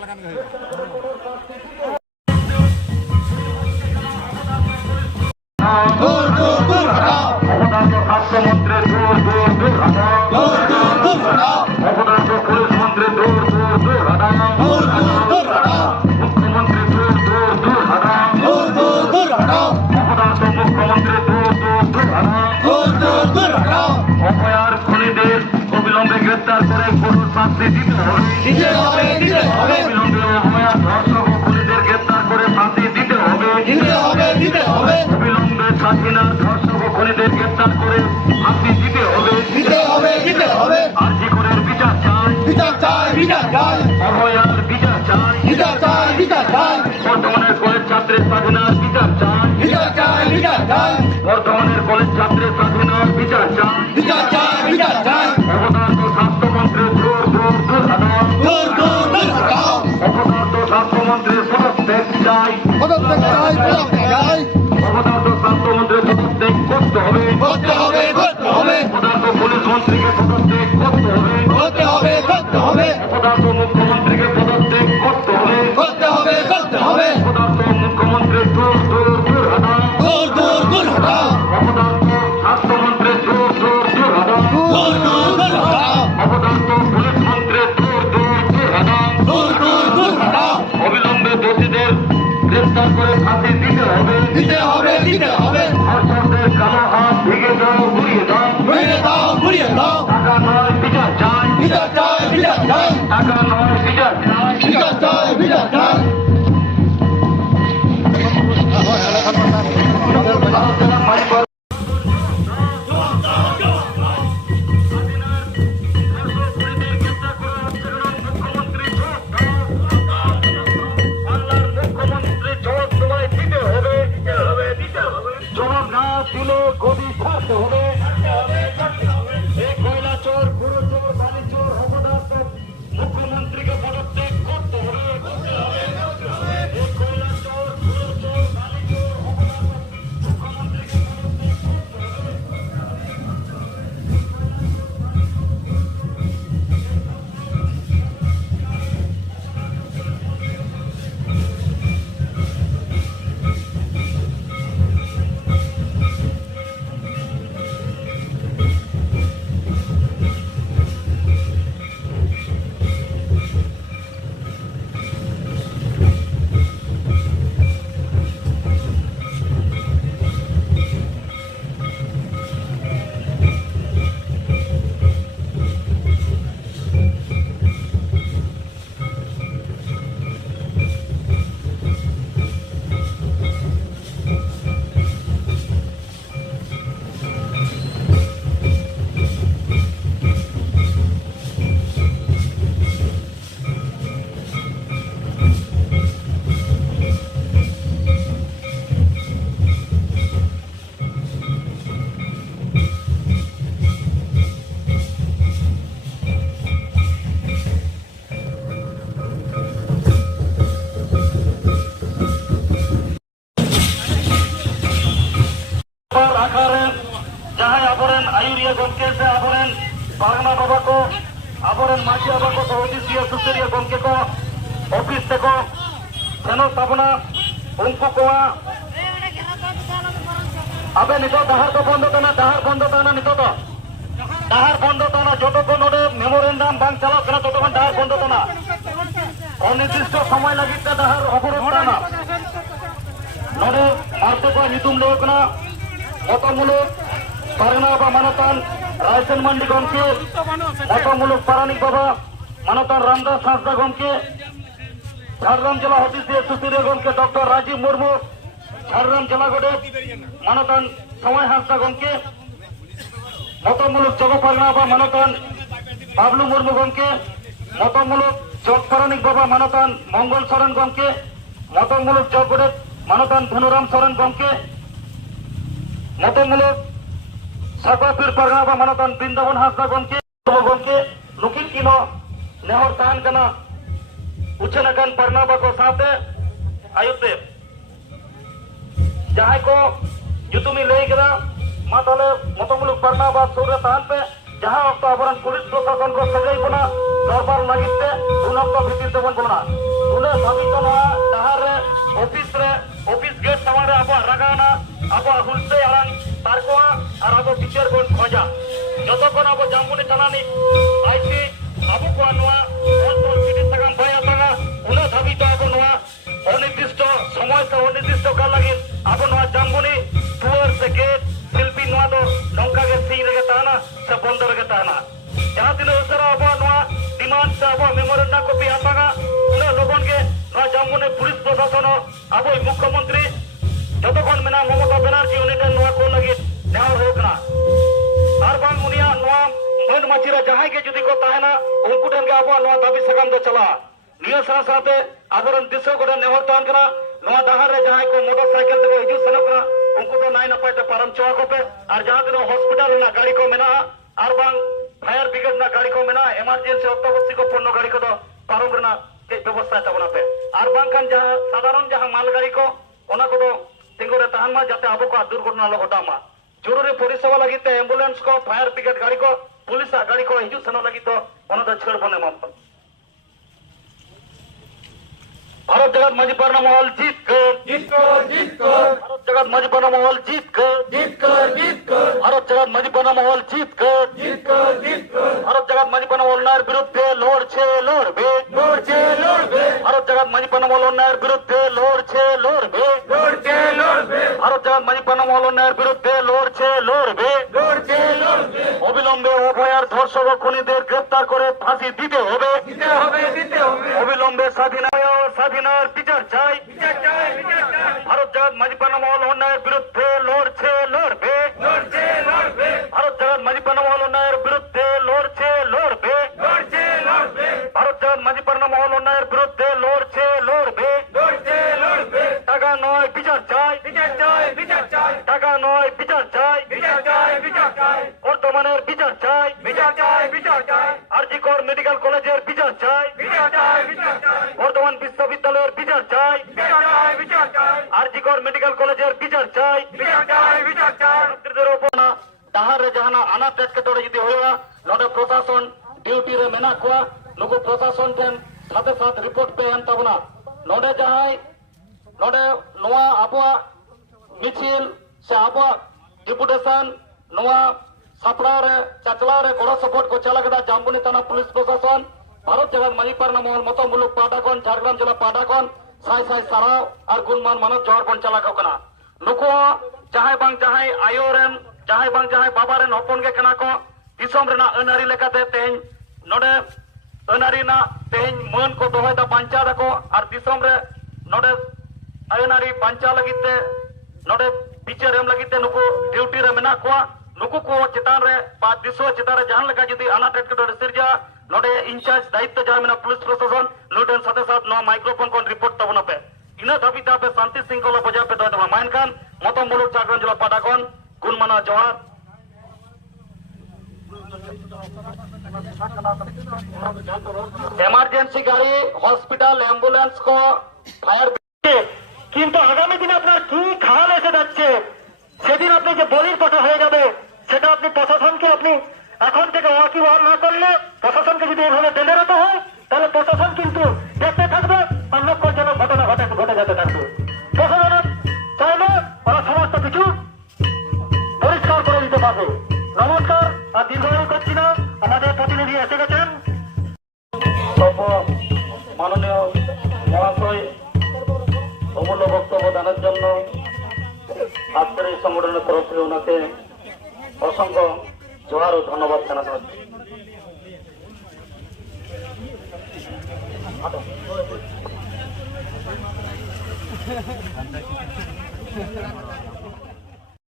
অবিলম্বে গ্রেপ্তার করে কঠোর শাস্তি দিতে হবে। ধর্ষক ও খুনিদের গ্রেপ্তার করে শাস্তি দিতে হবে। অবিলম্বে স্বাধীনার ধর্ষক ও খুনিদের গ্রেপ্তার করে শাস্তি দিতে হবে। আরজিকরের বিচার চাই, অভয়ার বিচার চাই, বর্ধমানের কলেজ ছাত্রের স্বাধীনার বিচার চাই, বর্ধমানের কলেজ ছাত্রের স্বাধীনার বিচার চাই। অবদার্থ স্বাস্থ্যমন্ত্রীর দূর হটাও। অবদার্থ স্বাস্থ্যমন্ত্রীর পদত্যাগ চাই। অবদার্থ স্বাস্থ্যমন্ত্রীর পদত্যাগ করতে হবে। অবদার্থ পুলিশ মন্ত্রীকে পদত্যাগ করতে হবে। অবদার্থ মুখ্যমন্ত্রীকে পদত্যাগ করতে হবে। অবদার্থ মুখ্যমন্ত্রীর দূর হটাও। অবদার্থ স্বাস্থ্যমন্ত্রীর দূর হটাও। অবদার্থ পুলিশ মন্ত্রীর দূর হটাও। অবিলম্বে দোষীদের গ্রেফতার করে ফাঁসি দিতে হবে। ধর্ষকদের কালো হাত ভেঙে দাও, ঘুরিয়ে দাও। টাকা নয় বিচার চাই। টাকা নয় বিচার চাই। জবাব না দিলে গদি ছাড়তে হবে। এই কয়লা চোর, পুরো চোর, বালি চোর, অপদার্থ মুখ্যমন্ত্রীকে পদত্যাগ করতে হবে। এই কয়লা চোর, পুরো চোর, বালি চোর, অপদার্থ মুখ্যমন্ত্রীকে পদত্যাগ করতে হবে। jahay aboren ayuriya gomke se aboren pargana baba ko aboren maji baba ko tawdisiya susuriya gomke ko office teko jeno sabuna unku ko abe nito dahar ko bondo tana nito to dahar bondo tana joto ko node memorandum bang chalao kana toto kon dahar bondo tana অনির্দিষ্ট সময় লাগি dahar অবরোধ tana node marto ko nitum lo kana মতমূলক পারনা বা মানতান রায়সেন মান্ডি গমকে মতমূলক পারানিক বাবা মানতান রামদাস হাঁসদা গমকে ঝাড়গ্রাম জেলা office দিয়ে সুতিরিয়া গমকে ডক্টর রাজীব মুর্মু ঝাড়গ্রাম জেলা গোডে মানতান সময় হাঁসদা গমকে মতমূলক জগ পারনা বা মানতান বাবলু মুর্মু গমকে মতমূলক জগ পারানিক বাবা মানতান মঙ্গল সরেন গমকে মতমূলক জগ গোডে মানতান ধনুরাম সরেন গমকে মতমূলক সাকওয়াপির পারগনা বা মানতান বৃন্দাবন হাঁসদা গমকে নুকিন কিনো নেহর তাহান কানা উচ্ছেনাকান পারনা বা को साथे আয়ুতে যাহাই को যুতুমি লই গেরা মা তাহলে মতমূলক পারনা বা সৌরে তাহান পে ᱡᱟᱦᱟᱸ ᱚᱠᱛᱚ ᱟᱵᱚᱨᱮᱱ ᱯᱩᱞᱤᱥ ᱯᱨᱚᱥᱟᱥᱚᱱ ᱠᱚ ᱥᱟᱹᱜᱟᱹᱭ ᱵᱚᱱᱟ ᱫᱚᱨᱵᱟᱨ ᱞᱟᱹᱜᱤᱫ ᱛᱮ ᱩᱱ ᱚᱠᱛᱚ ᱵᱷᱤᱛᱤᱨ ᱛᱮᱵᱚᱱ ᱵᱚᱞᱚᱱᱟ ᱩᱱᱟᱹᱜ ᱫᱷᱟᱹᱵᱤᱡ ᱫᱚ ᱱᱚᱣᱟ ᱰᱟᱦᱟᱨ ᱨᱮ ᱚᱯᱷᱤᱥ ᱜᱮᱴ ᱥᱟᱢᱟᱝ ᱨᱮ ᱟᱵᱚᱣᱟᱜ ᱨᱟᱜᱟᱣᱱᱟ ᱟᱵᱚᱣᱟᱜ ᱦᱩᱞᱥᱟᱹᱭ ᱟᱲᱟᱝ ᱛᱟᱨᱠᱚᱜᱼᱟ ᱟᱨ ᱟᱵᱚ ᱵᱤᱪᱟᱹᱨ ᱵᱚᱱ ᱠᱷᱚᱡᱟ ᱡᱚᱛᱚᱠᱷᱚᱱ ᱟᱵᱚ ᱡᱟᱢᱵᱩᱱᱤ ᱛᱷᱟᱱᱟᱱᱤᱡ আইসি আবু কোয়া নোয়া অন্তর চিঠি সাকাম বাই আতাঙা উনা ধাবি তো আবো নোয়া অনির্দিষ্ট সময় সে অনির্দিষ্ট কাল লাগি আবো নোয়া জামবুনি টুয়ার সে গেট শিল্পী নোয়া দো নৌকা গে সি রেগে তাহানা সে বন্ধ রেগে তাহানা যাহা দিনে উসারা আবো নোয়া ডিমান্ড সে আবো মেমোরেন্ডাম কপি আতাঙা উনা লোগন গে নোয়া জামবুনি পুলিশ প্রশাসন আবো মুখ্যমন্ত্রী যতক্ষণ মেনা মমতা ব্যানার্জি উনি নোয়া কো লাগি নেওয়ার হোক না আর বাং উনিয়া নোয়া ᱢᱟᱹᱱ ᱢᱟᱹᱪᱷᱤᱨᱟ ᱡᱟᱦᱟᱸᱭ ᱜᱮ ᱡᱩᱫᱤ ᱠᱚ ᱛᱟᱦᱮᱱᱟ ᱩᱱᱠᱩ ᱴᱷᱮᱱ ᱜᱮ ᱟᱵᱚᱣᱟᱜ ᱱᱚᱣᱟ ᱫᱟᱹᱵᱤ ᱥᱟᱠᱟᱢ ᱫᱚ ᱪᱟᱞᱟᱜᱼᱟ ᱱᱤᱭᱟᱹ ᱥᱟᱶ ᱥᱟᱶᱛᱮ ᱟᱵᱚᱨᱮᱱ ᱫᱤᱥᱟᱹ ᱠᱚᱨᱮ ᱱᱮᱦᱚᱨ ᱛᱟᱦᱮᱱ ᱠᱟᱱᱟ ᱱᱚᱣᱟ ᱰᱟᱦᱟᱨ ᱨᱮ ᱡᱟᱦᱟᱸᱭ ᱠᱚ ᱢᱚᱴᱚᱨ ᱥᱟᱭᱠᱮᱞ ᱛᱮᱠᱚ ᱦᱤᱡᱩᱜ ᱥᱮᱱᱚᱜ ᱠᱟᱱᱟ ᱩᱱᱠᱩ ᱫᱚ ᱱᱟᱭ ᱱᱟᱯᱟᱭ ᱛᱮ ᱯᱟᱨᱚᱢ ᱪᱚᱣᱟ ᱠᱚᱯᱮ ᱟᱨ ᱡᱟᱦᱟᱸ ᱛᱤᱱᱟᱹᱜ ᱦᱚᱥᱯᱤᱴᱟᱞ ᱨᱮᱱᱟᱜ ᱜᱟᱹᱰᱤ ᱠᱚ ᱢᱮᱱᱟᱜᱼᱟ ᱟᱨ ᱵᱟᱝ ᱯᱷᱟᱭᱟᱨ ᱵᱨᱤᱜᱮᱰ ᱨᱮᱱᱟᱜ ᱜᱟᱹᱰᱤ ᱠᱚ ᱢᱮᱱᱟᱜᱼᱟ ᱮᱢᱟᱨᱡᱮᱱᱥᱤ ᱚᱛᱛᱟᱵᱚᱥᱤ ᱠᱚ ᱯᱚণ্য ᱜᱟᱹᱰᱤ ᱠᱚᱫᱚ ᱯᱟᱨᱚᱢ ᱨᱮᱱᱟᱜ ᱠᱟᱹᱡ ᱵᱮᱵᱚᱥᱛᱷᱟᱭ ᱛᱟᱵᱚᱱᱟ ᱯᱮ ᱟᱨ ᱵᱟᱝᱠᱷᱟᱱ ᱡᱟᱦᱟᱸ ᱥᱟᱫᱷᱟᱨᱚᱱ ᱡᱟᱦᱟᱸ ᱢᱟᱞ ᱜᱟᱹᱰᱤ ᱠᱚ ᱚᱱᱟ ᱠᱚᱫᱚ ᱛᱤᱸᱜᱩ ᱨᱮ ᱛᱟᱦᱮᱱ ᱢᱟ ᱡᱟᱛᱮ ᱟᱵᱚ ᱠᱚᱣᱟᱜ ᱫᱩᱨᱜᱷᱚᱴᱚᱱᱟ ᱟᱞᱚ ᱜᱷᱚᱴᱟᱣ ᱢᱟ জরুরি পরিষেবা লাগিতে অ্যাম্বুলেন্স কো ফায়ার ব্রিগেড গাড়ি কো পুলিশ গাড়ি কো হিজুক সেনো লাগি তো ওনা তো ছেড় বনে মাপ ভারত জগৎ মাঝি পারনা মহল জিত কর ভারত জগৎ মাঝি পারনা মহল জিত কর ভারত জগৎ মাঝি পারনা মহল জিত কর ভারত জগৎ মাঝি পারনা অন্যায়ের বিরুদ্ধে লড়ছে লড়বে ভারত জগৎ মাঝি পারনা মহল অন্যায়ের বিরুদ্ধে লড়ছে লড়বে ভারত জগৎ মাঝি পারনা মহল অন্যায়ের বিরুদ্ধে লড়ছে লড়বে অবিলম্বে অভয়ার ধর্ষক ও খুনিদের গ্রেফতার করে ফাঁসি দিতে হবে অবিলম্বে স্বাধীনার বিচার চাই ভারত জগৎ মাঝি পারনা মহল অন্যায়ের বিরুদ্ধে লড়ছে লড়বে ভারত জগৎ মাঝি পারনা মহল অন্যায়ের বিরুদ্ধে লড়ছে লড়বে ভারত জগৎ মাঝি পারনা মহল অন্যায়ের বিরুদ্ধে লড়ছে লড়বে টাকা নয় বিচার চাই টাকা নয় বিচার চাই বর্তমানের বিচার চাই আরজিকর মেডিকেল কলেজের বিচার চাই বর্তমান বিশ্ববিদ্যালয়ের বিচার চাই আরজিকর মেডিকেল কলেজের বিচার চাই ডাহার রে জাহানা আনাট এটকেটᱚᱬᱮ যদি ᱦᱩᱭᱩᱜᱼᱟ ᱱᱚᱰᱮ ᱯᱨᱚᱥᱟᱥᱚᱱ ᱰᱤᱭᱩᱴᱤ ᱨᱮ ᱢᱮᱱᱟᱜ ᱠᱚᱣᱟ ᱱᱩᱠᱩ ᱯᱨᱚᱥᱟᱥᱚᱱ ᱴᱷᱮᱱ সাথে সাথ রিপোর্ট পে এম তাবনা ᱱᱚᱰᱮ ᱡᱟᱦᱟᱸᱭ ᱱᱚᱰᱮ ᱱᱚᱣᱟ ᱟᱵᱚᱣᱟᱜ মিছিল সে আবহাওয়া ডিপুটেশন নোয়া সাপড়াও রে চাচলাও রে গড় সপোর্ট কো চালা কেদা জামবুনি থানা পুলিশ প্রশাসন ভারত জগৎ মাঝি পারনা মহল মতো মুলুক পাটাকন ঝাড়গ্রাম জেলা পাটাকন সাই সাই সারাও আর গুণমান মানব জহর বন চালা কানা নুকু জাহাই বাং জাহাই আয়ো রেন জাহাই বাং জাহাই বাবা রেন হপন গে কানা ko দিসম রেনা আনারি লেকাতে তেহেñ নডে আনারি না তেহেñ মান ko দহয়দা বাঞ্চা দাকো আর দিসম রে নডে আয়নারি বাঞ্চা লাগিতে নডে বিচার এম লাগিতে নুকু ডিউটি রে মেনা কোয়া নুকু को चेतान रे बा दिसो चेतान रे जहां लेका जदी अनाट एटकेटᱚᱬᱮ सिरजा नोडे इंचार्ज दायित्व जहां मेना पुलिस प्रशासन लुटेन साथे साथ नो माइक्रोफोन कोन रिपोर्ट तबना पे इना दाबी तापे शांति शृंखला बजाय पे दवा माइनखान मतो मुलुक झारग्राम जिला पाटाकन गुणमाना जवाहर এমার্জেন্সি গাড়ি হসপিটাল অ্যাম্বুলেন্স কো ফায়ার কিন্তু আগামী দিনে আপনার কি খাল এসে যাচ্ছে সেদিন আপনি যে বলির পাঠা হয়ে যাবে সেটা আপনি প্রশাসনকে আপনি এখন থেকে ওয়াকিবহাল না করলে প্রশাসনকে যদি এভাবে বেঁধে রাখা হয় তাহলে প্রশাসন কিন্তু দেখতে থাকবে অন্যক্ষণ যেন ঘটনা ঘটে যেতে থাকবে প্রশাসন চাইলে ওরা সমস্ত কিছু পরিষ্কার করে দিতে পারবে নমস্কার আর দীর্ঘায়ু করছি না আমাদের প্রতিনিধি এসে গেছেন মাননীয় মহাশয় অমূল্য বক্তব্য দানের জন্য আজকের এই সংগঠনের তরফ থেকে ওনাকে অসংখ্য জোহার ও ধন্যবাদ জানাতে হচ্ছে